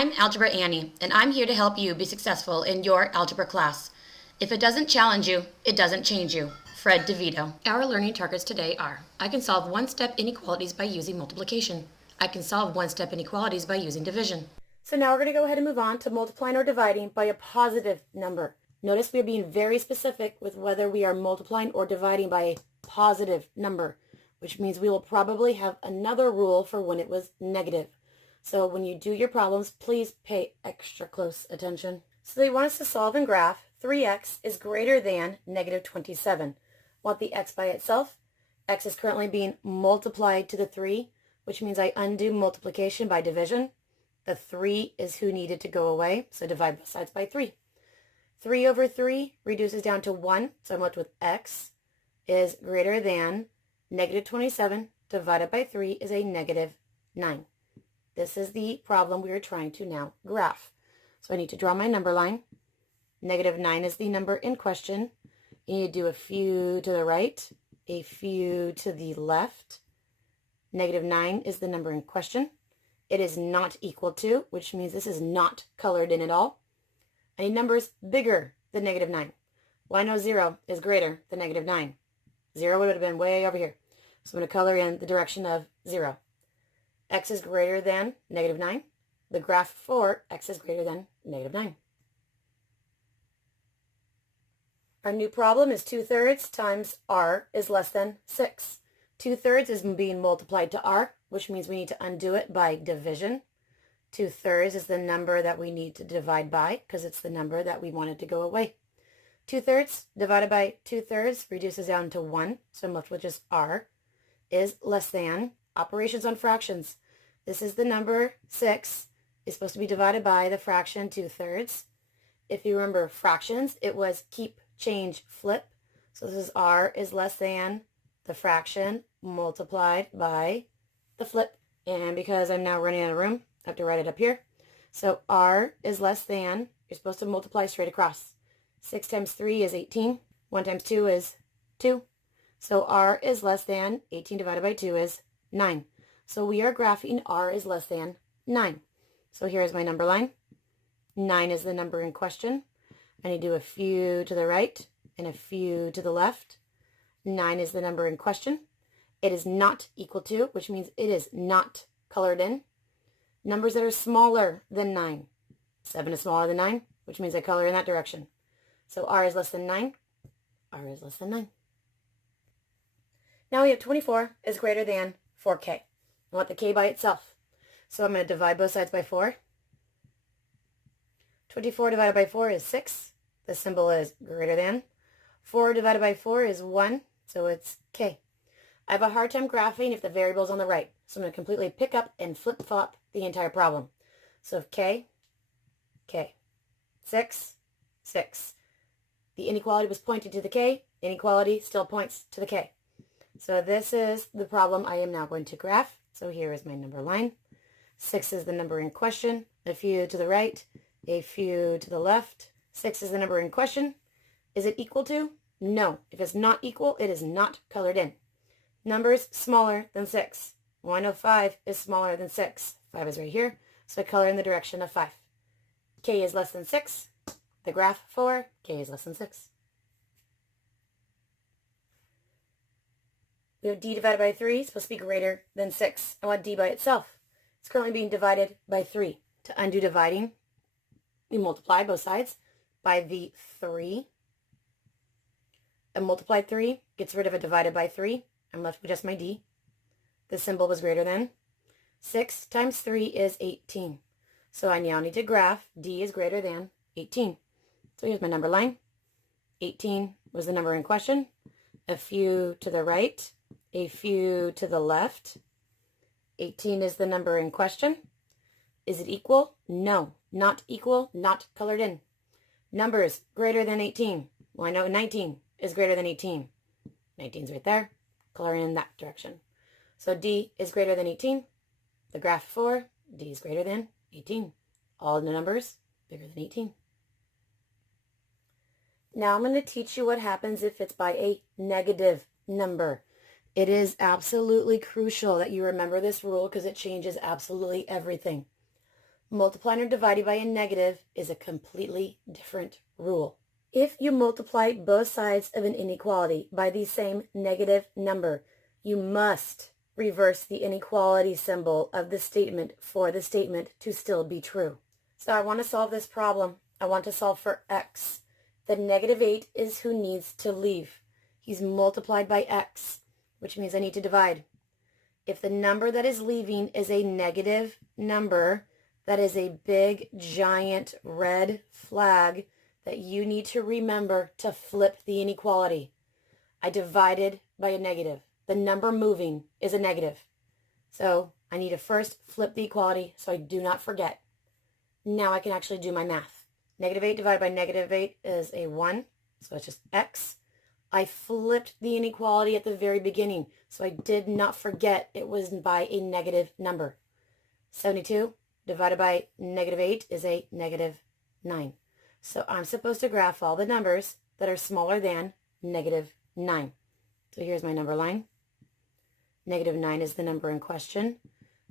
I'm Algebra Annie, and I'm here to help you be successful in your algebra class. If it doesn't challenge you, it doesn't change you. Fred DeVito. Our learning targets today are: I can solve one-step inequalities by using multiplication. I can solve one-step inequalities by using division. So now we're going to go ahead and move on to multiplying or dividing by a positive number. Notice we're being very specific with whether we are multiplying or dividing by a positive number, which means we will probably have another rule for when it was negative. So when you do your problems, please pay extra close attention. So they want us to solve and graph 3x is greater than negative 27. Want the x by itself? X is currently being multiplied to the 3, which means I undo multiplication by division. The 3 is who needed to go away, so divide both sides by 3. 3 over 3 reduces down to 1, so I'm left with x is greater than negative 27 divided by 3 is a negative 9. This is the problem we are trying to now graph. So I need to draw my number line. Negative 9 is the number in question. You need to do a few to the right, a few to the left. Negative 9 is the number in question. It is not equal to, which means this is not colored in at all. I need numbers bigger than negative 9. Well, I know 0 is greater than negative 9. 0 would have been way over here. So I'm going to color in the direction of 0. X is greater than negative 9. The graph for x is greater than negative 9. Our new problem is 2/3 times r is less than 6. 2/3 is being multiplied to r, which means we need to undo it by division. 2/3 is the number that we need to divide by because it's the number that we wanted to go away. 2/3 divided by 2/3 reduces down to 1, so I'm left with just r is less than. Operations on fractions. This is the number 6 is supposed to be divided by the fraction 2/3. If you remember fractions, it was keep, change, flip. So this is r is less than the fraction multiplied by the flip. And because I'm now running out of room, I have to write it up here. So r is less than, you're supposed to multiply straight across. 6 times 3 is 18. 1 times 2 is 2. So r is less than 18 divided by 2 is 9. So we are graphing r is less than 9. So here's my number line. 9 is the number in question. I need to do a few to the right and a few to the left. 9 is the number in question. It is not equal to, which means it is not colored in. Numbers that are smaller than 9. 7 is smaller than 9, which means I color in that direction. So r is less than 9. R is less than 9. Now we have 24 is greater than 4k. I want the k by itself. So I'm going to divide both sides by 4. 24 divided by 4 is 6. The symbol is greater than. 4 divided by 4 is 1, so it's k. I have a hard time graphing if the variable is on the right, so I'm going to completely pick up and flip-flop the entire problem. So if k, 6, 6. The inequality was pointing to the k, inequality still points to the k. So this is the problem I am now going to graph. So here is my number line. 6 is the number in question. A few to the right, a few to the left. 6 is the number in question. Is it equal to? No. If it's not equal, it is not colored in. Numbers smaller than 6. Well, I know 5 is smaller than 6. 5 is right here, so I color in the direction of 5. K is less than 6. The graph for k is less than 6. We have d divided by 3, supposed to be greater than 6. I want d by itself. It's currently being divided by 3. To undo dividing, we multiply both sides by the 3. A multiplied 3 gets rid of a divided by 3. I'm left with just my d. The symbol was greater than. 6 times 3 is 18. So I now need to graph d is greater than 18. So here's my number line. 18 was the number in question. A few to the right, a few to the left. 18 is the number in question. Is it equal? No. Not equal, not colored in. Numbers greater than 18. Well, I know 19 is greater than 18. 19 is right there. Color in that direction. So d is greater than 18. The graph for d is greater than 18. All the numbers bigger than 18. Now I'm going to teach you what happens if it's by a negative number. It is absolutely crucial that you remember this rule because it changes absolutely everything. Multiplying or dividing by a negative is a completely different rule. If you multiply both sides of an inequality by the same negative number, you must reverse the inequality symbol of the statement for the statement to still be true. So I want to solve this problem. I want to solve for x. The negative 8 is who needs to leave. He's multiplied by x, which means I need to divide. If the number that is leaving is a negative number, that is a big, giant red flag that you need to remember to flip the inequality. I divided by a negative. The number moving is a negative. So I need to first flip the equality so I do not forget. Now I can actually do my math. Negative 8 divided by negative 8 is a 1, so it's just x. I flipped the inequality at the very beginning, so I did not forget it was by a negative number. 72 divided by negative 8 is a negative 9. So I'm supposed to graph all the numbers that are smaller than negative 9. So here's my number line. Negative 9 is the number in question.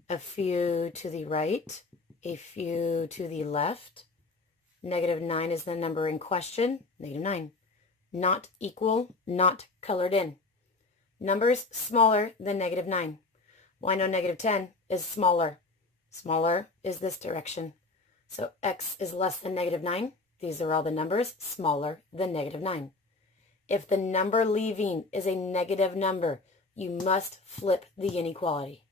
A few to the right, a few to the left. Negative 9 is the number in question. Negative 9. Not equal, not colored in. Numbers smaller than negative 9. Well, I know negative 10 is smaller. Smaller is this direction. So x is less than negative 9. These are all the numbers smaller than negative 9. If the number leaving is a negative number, you must flip the inequality.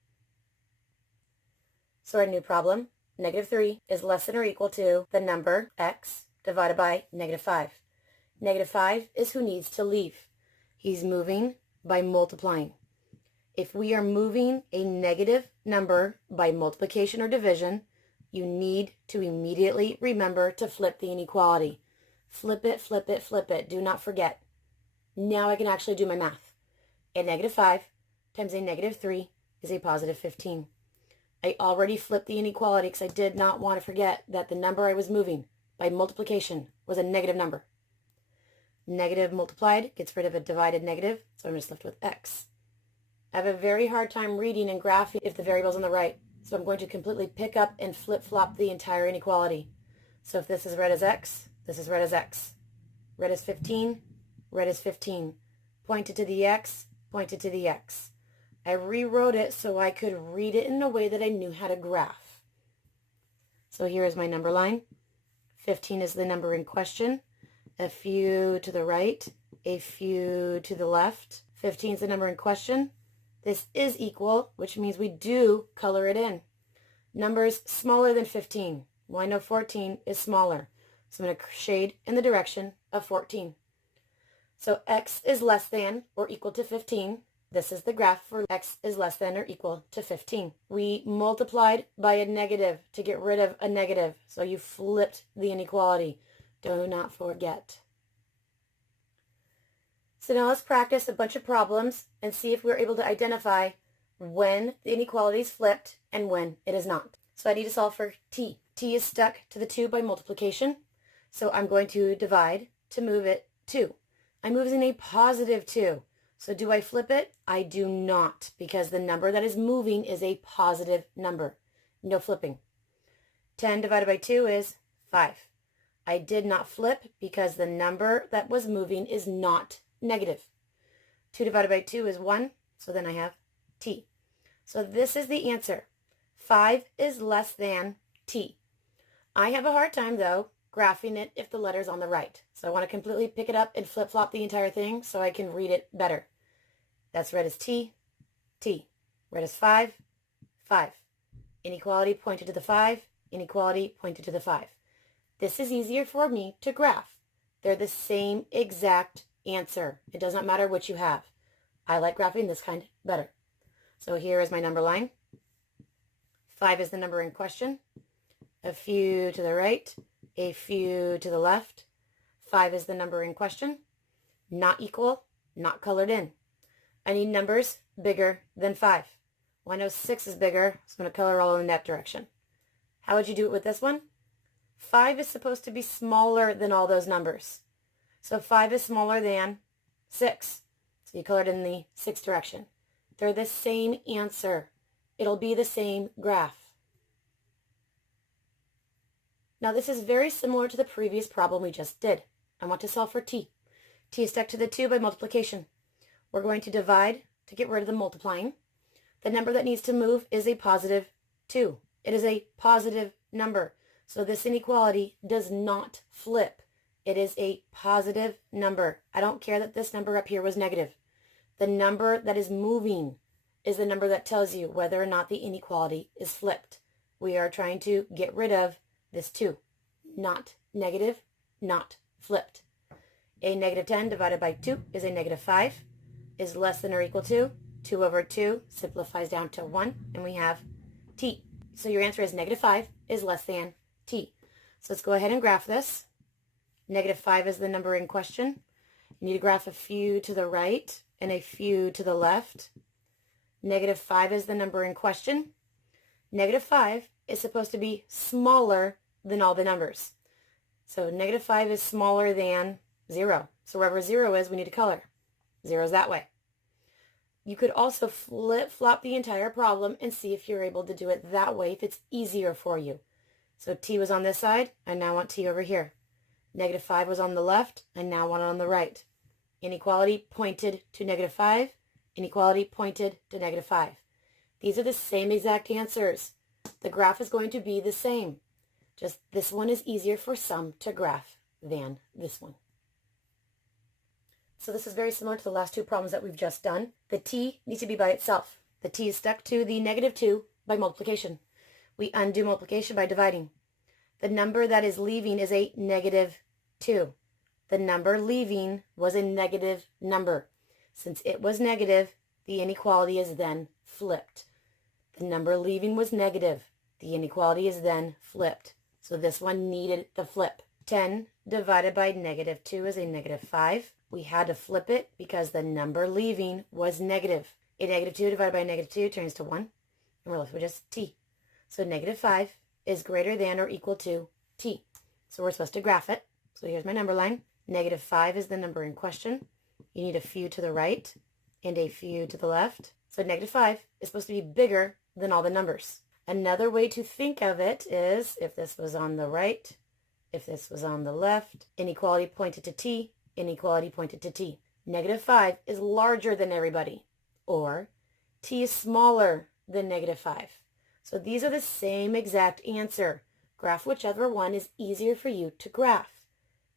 So our new problem, negative 3 is less than or equal to the number x divided by negative 5. Negative 5 is who needs to leave. He's moving by multiplying. If we are moving a negative number by multiplication or division, you need to immediately remember to flip the inequality. Flip it, flip it, flip it. Do not forget. Now I can actually do my math. A negative 5 times a negative 3 is a positive 15. I already flipped the inequality because I did not want to forget that the number I was moving by multiplication was a negative number. Negative multiplied gets rid of a divided negative, so I'm just left with x. I have a very hard time reading and graphing if the variable's on the right, so I'm going to completely pick up and flip-flop the entire inequality. So if this is read as x, this is read as x. Read as 15, read as 15. Pointed to the x, pointed to the x. I rewrote it so I could read it in a way that I knew how to graph. So here is my number line. 15 is the number in question. A few to the right, a few to the left. 15 is the number in question. This is equal, which means we do color it in. Numbers smaller than 15. Well, I know 14 is smaller, so I'm going to shade in the direction of 14. So x is less than or equal to 15. This is the graph for x is less than or equal to 15. We multiplied by a negative to get rid of a negative, so you flipped the inequality. Do not forget. So now let's practice a bunch of problems and see if we're able to identify when the inequality is flipped and when it is not. So I need to solve for t. T is stuck to the 2 by multiplication, so I'm going to divide to move it 2. I'm moving a positive 2. So do I flip it? I do not, because the number that is moving is a positive number. No flipping. 10 divided by 2 is 5. I did not flip because the number that was moving is not negative. 2 divided by 2 is 1, so then I have t. So this is the answer. 5 is less than t. I have a hard time, though, graphing it if the letter's on the right. So I want to completely pick it up and flip-flop the entire thing so I can read it better. That's read as t, t. Read as 5, 5. Inequality pointed to the 5, inequality pointed to the 5. This is easier for me to graph. They're the same exact answer. It does not matter what you have. I like graphing this kind better. So here is my number line. 5 is the number in question. A few to the right, a few to the left. 5 is the number in question. Not equal, not colored in. I need numbers bigger than 5. Well, I know 6 is bigger, so I'm going to color all in that direction. How would you do it with this one? 5 is supposed to be smaller than all those numbers. So 5 is smaller than 6. So you colored in the 6 direction. They're the same answer. It'll be the same graph. Now this is very similar to the previous problem we just did. I want to solve for t. T is stuck to the 2 by multiplication. We're going to divide to get rid of the multiplying. The number that needs to move is a positive 2. It is a positive number. So this inequality does not flip. It is a positive number. I don't care that this number up here was negative. The number that is moving is the number that tells you whether or not the inequality is flipped. We are trying to get rid of this 2. Not negative, not flipped. A negative 10 divided by 2 is a negative 5, is less than or equal to 2 over 2 simplifies down to 1, and we have t. So your answer is negative 5 is less than t. So let's go ahead and graph this. Negative 5 is the number in question. You need to graph a few to the right and a few to the left. Negative 5 is the number in question. Negative 5 is supposed to be smaller than all the numbers. So negative 5 is smaller than 0. So wherever 0 is, we need a color. 0 is that way. You could also flip-flop the entire problem and see if you're able to do it that way, if it's easier for you. So t was on this side, I now want t over here. Negative 5 was on the left, I now want it on the right. Inequality pointed to negative 5, inequality pointed to negative 5. These are the same exact answers. The graph is going to be the same. Just this one is easier for some to graph than this one. So this is very similar to the last two problems that we've just done. The t needs to be by itself. The t is stuck to the negative 2 by multiplication. We undo multiplication by dividing. The number that is leaving is a negative 2. The number leaving was a negative number. Since it was negative, the inequality is then flipped. The number leaving was negative. The inequality is then flipped. So this one needed the flip. 10 divided by negative 2 is a negative 5. We had to flip it because the number leaving was negative. A negative 2 divided by negative 2 turns to 1. And we're left with just t. So negative 5 is greater than or equal to t. So we're supposed to graph it. So here's my number line. Negative 5 is the number in question. You need a few to the right and a few to the left. So negative 5 is supposed to be bigger than all the numbers. Another way to think of it is if this was on the right, if this was on the left, inequality pointed to t, inequality pointed to t. Negative 5 is larger than everybody, or t is smaller than negative 5. So these are the same exact answer. Graph whichever one is easier for you to graph.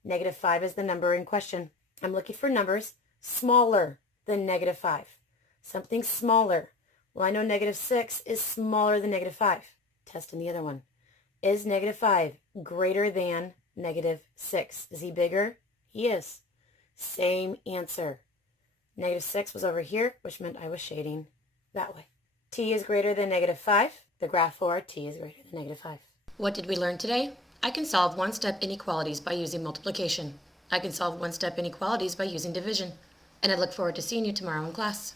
Negative 5 is the number in question. I'm looking for numbers smaller than negative 5. Something smaller. Well, I know negative 6 is smaller than negative 5. Testing the other one. Is negative 5 greater than negative 6? Is he bigger? He is. Same answer. Negative 6 was over here, which meant I was shading that way. T is greater than negative 5. The graph for t is greater than negative 5. What did we learn today? I can solve one-step inequalities by using multiplication. I can solve one-step inequalities by using division. And I look forward to seeing you tomorrow in class.